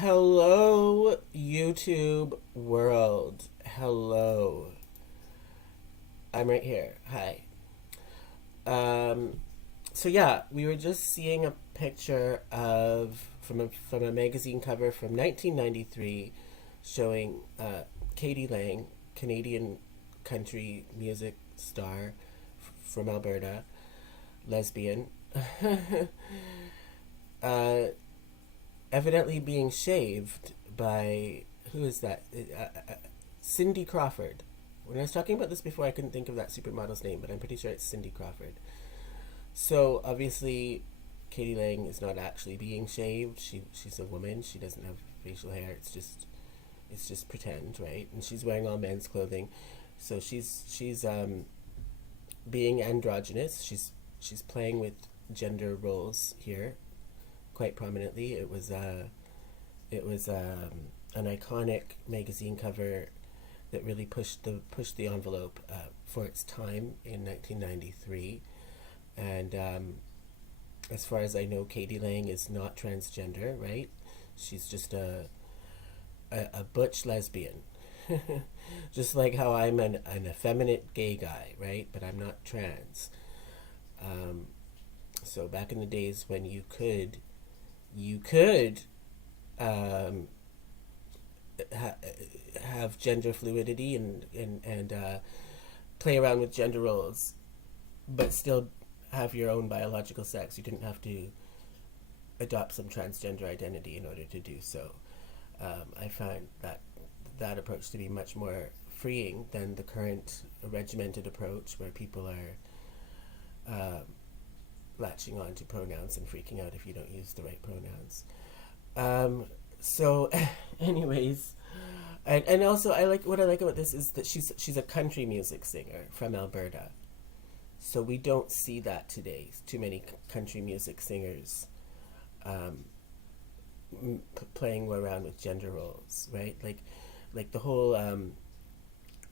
Hello, YouTube world. Hello. I'm right here. Hi. Um, so yeah, we were just seeing a picture of from a magazine cover from 1993, showing Katie Lang, Canadian country music star from Alberta, lesbian, uh, evidently being shaved by who is that? Cindy Crawford. When I was talking about this before, I couldn't think of that supermodel's name, but I'm pretty sure it's Cindy Crawford. So obviously, Katie Lang is not actually being shaved. She's a woman. She doesn't have facial hair. It's just pretend, right? And she's wearing all men's clothing, so she's being androgynous. She's playing with gender roles here quite prominently. It was an iconic magazine cover that really pushed the envelope for its time in 1993. And as far as I know, Katie Lang is not transgender, right? She's just a butch lesbian. Just like how I'm an effeminate gay guy, right? But I'm not trans. Um, so back in the days when you could um, ha- have gender fluidity and play around with gender roles, but still have your own biological sex. You didn't have to adopt some transgender identity in order to do so. I find that approach to be much more freeing than the current regimented approach where people are latching on to pronouns and freaking out if you don't use the right pronouns. Um, so, anyways, and also what I like about this is that she's a country music singer from Alberta. So we don't see that today. Too many country music singers um, playing around with gender roles, right? Like the whole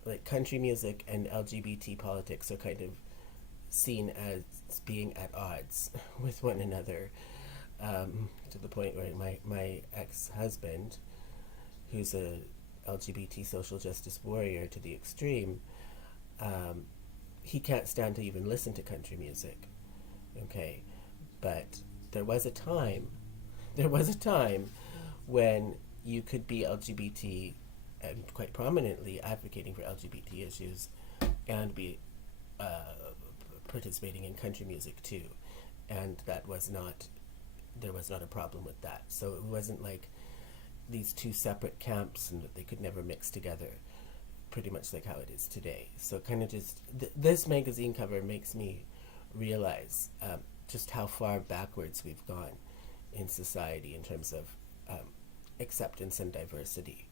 like country music and LGBT politics are kind of seen as being at odds with one another, to the point where my ex husband, who's a LGBT social justice warrior to the extreme, um, he can't stand to even listen to country music. Okay, but there was a time, there was a time when you could be LGBT and quite prominently advocating for LGBT issues and be uh, participating in country music too, and there was not a problem with that. So it wasn't like these two separate camps and that they could never mix together, pretty much like how it is today. So kind of just this magazine cover makes me realize just how far backwards we've gone in society in terms of acceptance and diversity.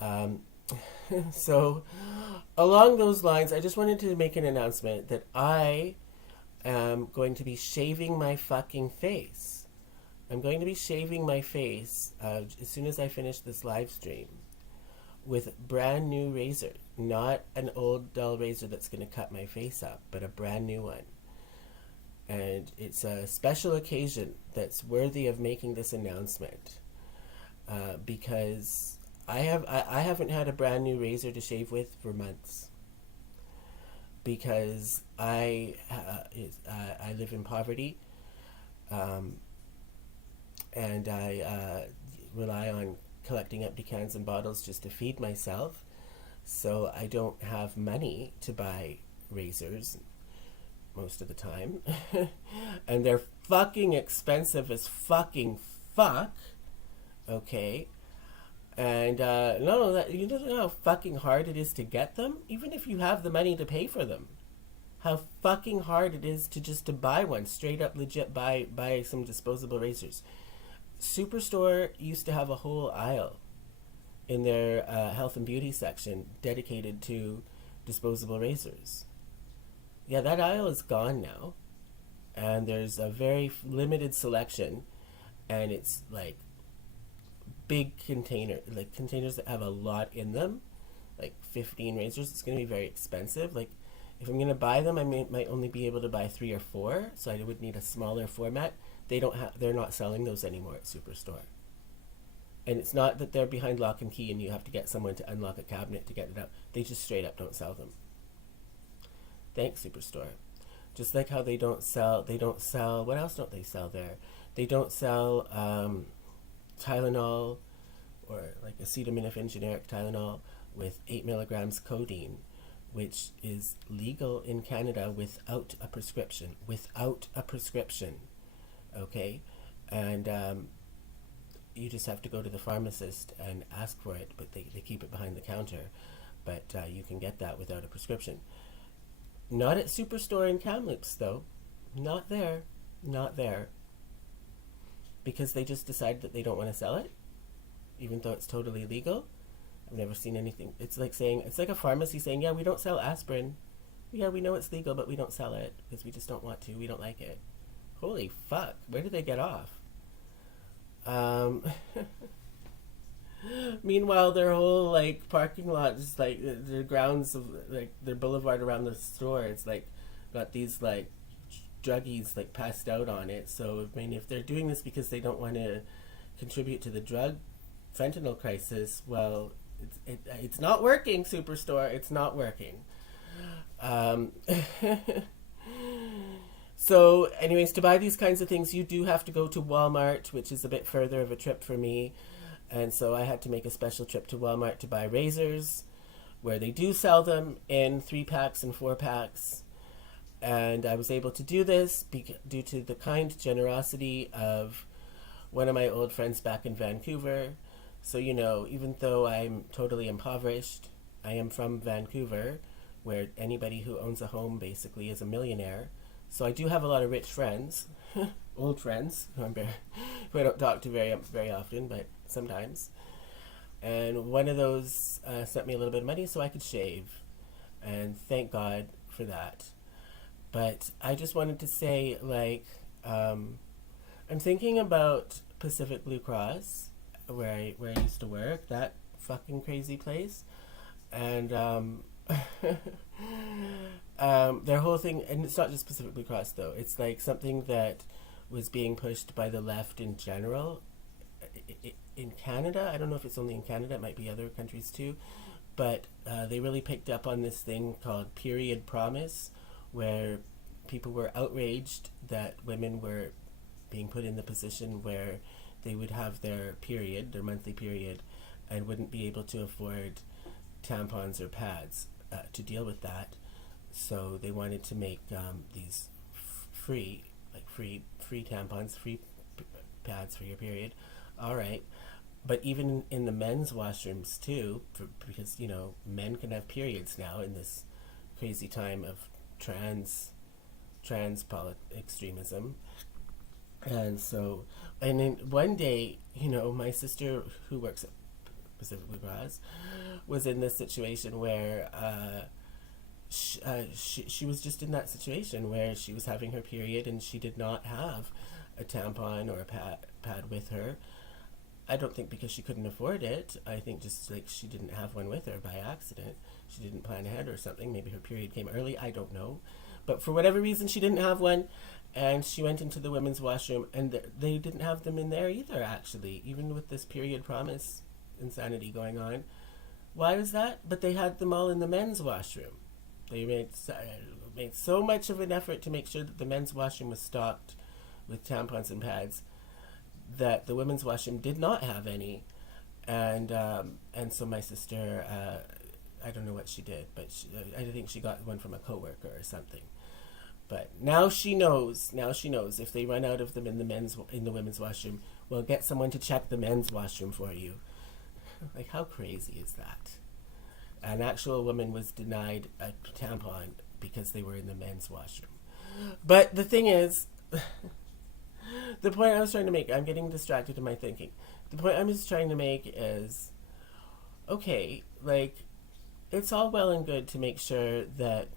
Um, so, along those lines, I just wanted to make an announcement that I am going to be shaving my fucking face. I'm going to be shaving my face as soon as I finish this live stream with brand new razor, not an old dull razor that's going to cut my face up, but a brand new one. And it's a special occasion that's worthy of making this announcement because I haven't had a brand new razor to shave with for months because I live in poverty, um, and I rely on collecting empty cans and bottles just to feed myself. So I don't have money to buy razors most of the time, and they're fucking expensive as fucking fuck. Okay, and no, that you don't know how fucking hard it is to get them, even if you have the money to pay for them. How fucking hard it is to just to buy one, straight up legit buy some disposable razors. Superstore used to have a whole aisle in their health and beauty section dedicated to disposable razors. Yeah, that aisle is gone now, and there's a very limited selection, and it's like like containers that have a lot in them, like 15 razors. It's going to be very expensive. Like, if I'm going to buy them, might only be able to buy 3 or 4, so I would need a smaller format. They're not selling those anymore at Superstore. And it's not that they're behind lock and key and you have to get someone to unlock a cabinet to get it out. They just straight up don't sell them. Thanks, Superstore. Just like how they don't sell, what else don't they sell there? They don't sell Tylenol or like acetaminophen, generic Tylenol with 8 milligrams codeine, which is legal in Canada without a prescription. Without a prescription, okay? And you just have to go to the pharmacist and ask for it, but they keep it behind the counter. But you can get that without a prescription. Not at Superstore in Kamloops, though. Not there. Not there. Because they just decide that they don't want to sell it, even though it's totally legal. I've never seen anything. It's like a pharmacy saying, yeah, we don't sell aspirin. Yeah, we know it's legal, but we don't sell it because we just don't want to. We don't like it. Holy fuck. Where did they get off? Meanwhile, their whole like parking lot is like the grounds of like their boulevard around the store. It's like got these like druggies like passed out on it. So I mean, if they're doing this because they don't want to contribute to the drug fentanyl crisis, well, it's not working, Superstore. It's not working. So, anyways, to buy these kinds of things, you do have to go to Walmart, which is a bit further of a trip for me. And so I had to make a special trip to Walmart to buy razors, where they do sell them in 3-packs and 4-packs. And I was able to do this due to the kind generosity of one of my old friends back in Vancouver. So, you know, even though I'm totally impoverished, I am from Vancouver, where anybody who owns a home basically is a millionaire. So I do have a lot of rich friends, old friends, who I don't talk to very often, but sometimes. And one of those sent me a little bit of money so I could shave. And thank God for that. But I just wanted to say, like, I'm thinking about Pacific Blue Cross, where I used to work, that fucking crazy place. And their whole thing, and it's not just Pacific Blue Cross though, it's like something that was being pushed by the left in general in Canada. I don't know if it's only in Canada, it might be other countries too, but they really picked up on this thing called period promise, where people were outraged that women were being put in the position where they would have their monthly period, and wouldn't be able to afford tampons or pads to deal with that. So they wanted to make these free tampons, free pads for your period. All right. But even in the men's washrooms too, because, you know, men can have periods now in this crazy time of trans extremism. And so, and then one day, you know, my sister who works at Pacific Blue Cross was in this situation where she was just in that situation where she was having her period and she did not have a tampon or a pad with her. I don't think because she couldn't afford it. I think just like she didn't have one with her by accident. She didn't plan ahead or something. Maybe her period came early. I don't know. But for whatever reason, she didn't have one. And she went into the women's washroom, and they didn't have them in there either, actually, even with this period promise insanity going on. Why was that? But they had them all in the men's washroom. They made so much of an effort to make sure that the men's washroom was stocked with tampons and pads that the women's washroom did not have any. And so my sister, I don't know what she did, but I think she got one from a coworker or something. But now she knows. If they run out of them in the women's washroom, well, get someone to check the men's washroom for you. Like, how crazy is that? An actual woman was denied a tampon because they were in the men's washroom. But the thing is, the point I was trying to make, I'm getting distracted in my thinking. The point I was trying to make is, okay, like, it's all well and good to make sure that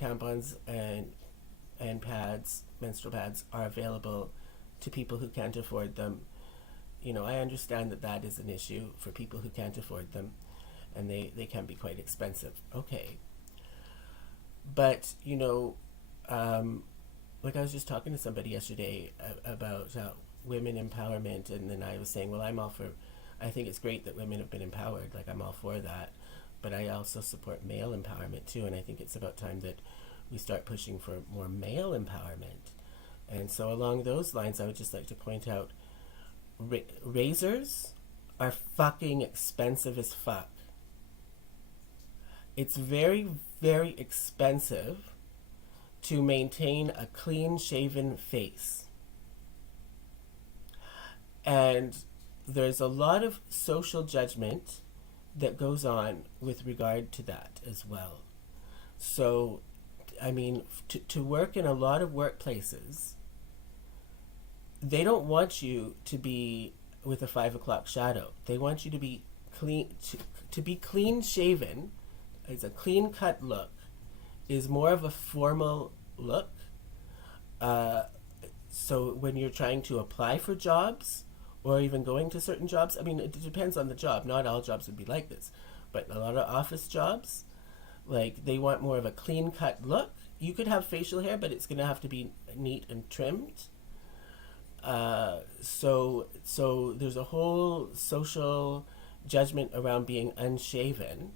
tampons and pads, menstrual pads, are available to people who can't afford them. You know, I understand that is an issue for people who can't afford them, and they can be quite expensive. Okay. But, you know, like I was just talking to somebody yesterday about women empowerment, and then I was saying, well, I think it's great that women have been empowered. Like, I'm all for that. But I also support male empowerment too, and I think it's about time that we start pushing for more male empowerment. And so along those lines, I would just like to point out razors are fucking expensive as fuck. It's very, very expensive to maintain a clean shaven face. And there's a lot of social judgment that goes on with regard to that as well. So, I mean, to work in a lot of workplaces, they don't want you to be with a 5 o'clock shadow. They want you to be clean, to be clean shaven. It's a clean cut look, is more of a formal look. So when you're trying to apply for jobs, or even going to certain jobs, I mean, it depends on the job. Not all jobs would be like this, but a lot of office jobs, like, they want more of a clean cut look. You could have facial hair, but it's going to have to be neat and trimmed. So there's a whole social judgment around being unshaven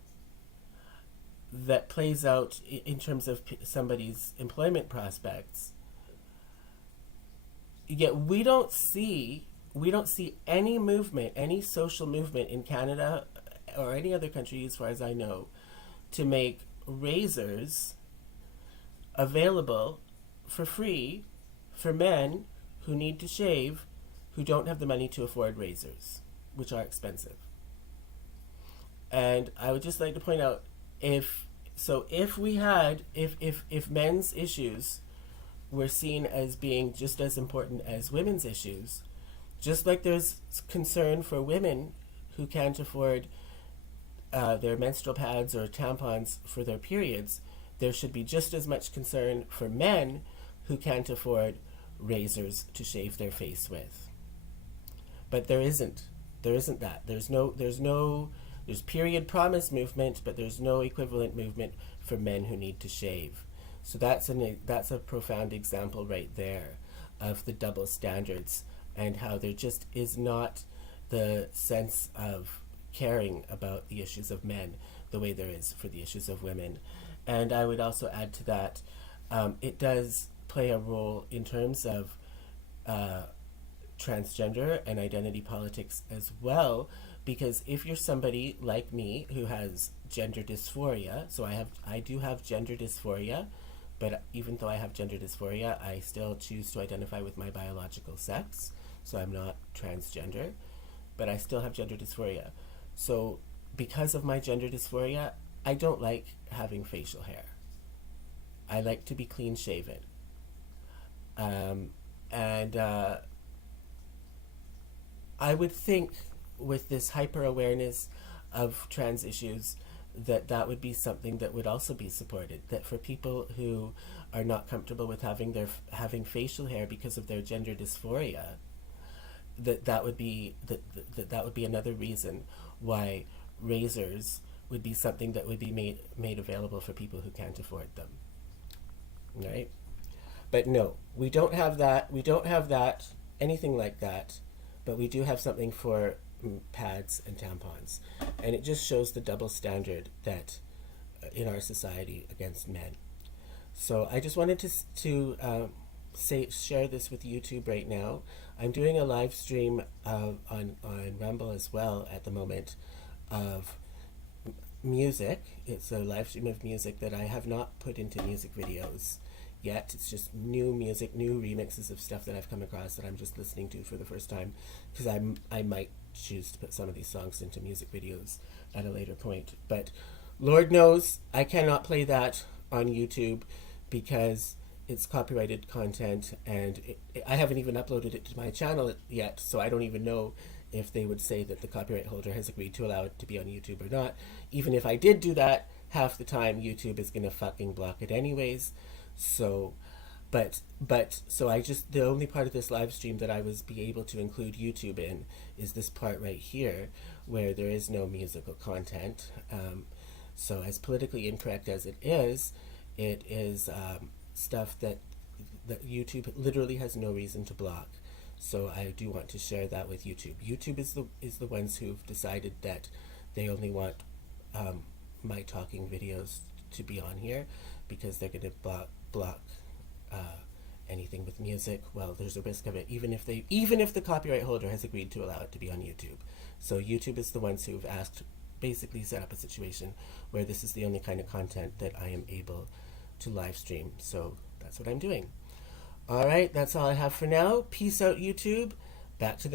that plays out in terms of somebody's employment prospects. Yet we don't see any movement, any social movement in Canada or any other country, as far as I know, to make razors available for free for men who need to shave, who don't have the money to afford razors, which are expensive. And I would just like to point out, if men's issues were seen as being just as important as women's issues, just like there's concern for women who can't afford their menstrual pads or tampons for their periods, there should be just as much concern for men who can't afford razors to shave their face with. But there isn't. There isn't that. There's period promise movement, but there's no equivalent movement for men who need to shave. So that's a profound example right there of the double standards, and how there just is not the sense of caring about the issues of men the way there is for the issues of women. And I would also add to that, it does play a role in terms of transgender and identity politics as well, because if you're somebody like me who has gender dysphoria, so I do have gender dysphoria, but even though I have gender dysphoria, I still choose to identify with my biological sex, so I'm not transgender, but I still have gender dysphoria. So because of my gender dysphoria, I don't like having facial hair. I like to be clean shaven. I would think with this hyper awareness of trans issues that would be something that would also be supported. That for people who are not comfortable with having facial hair because of their gender dysphoria, that would be another reason why razors would be something that would be made available for people who can't afford them. Right? But no, we don't have that. We don't have that, anything like that. But we do have something for pads and tampons. And it just shows the double standard that in our society against men. So I just wanted to share this with YouTube right now. I'm doing a live stream on Rumble as well at the moment of music. It's a live stream of music that I have not put into music videos yet. It's just new music, new remixes of stuff that I've come across that I'm just listening to for the first time, because I might choose to put some of these songs into music videos at a later point. But Lord knows I cannot play that on YouTube because it's copyrighted content, and I haven't even uploaded it to my channel yet, so I don't even know if they would say that the copyright holder has agreed to allow it to be on YouTube or not. Even if I did do that, half the time YouTube is gonna fucking block it anyways. So, so the only part of this live stream that I was be able to include YouTube in is this part right here, where there is no musical content. So as politically incorrect as it is stuff that YouTube literally has no reason to block. So I do want to share that with YouTube. YouTube is the ones who've decided that they only want um, my talking videos to be on here because they're going to block uh, anything with music. Well, there's a risk of it, even if the copyright holder has agreed to allow it to be on YouTube. So YouTube is the ones who've asked, basically set up a situation where this is the only kind of content that I am able to live stream. So that's what I'm doing. All right, that's all I have for now. Peace out, YouTube. Back to the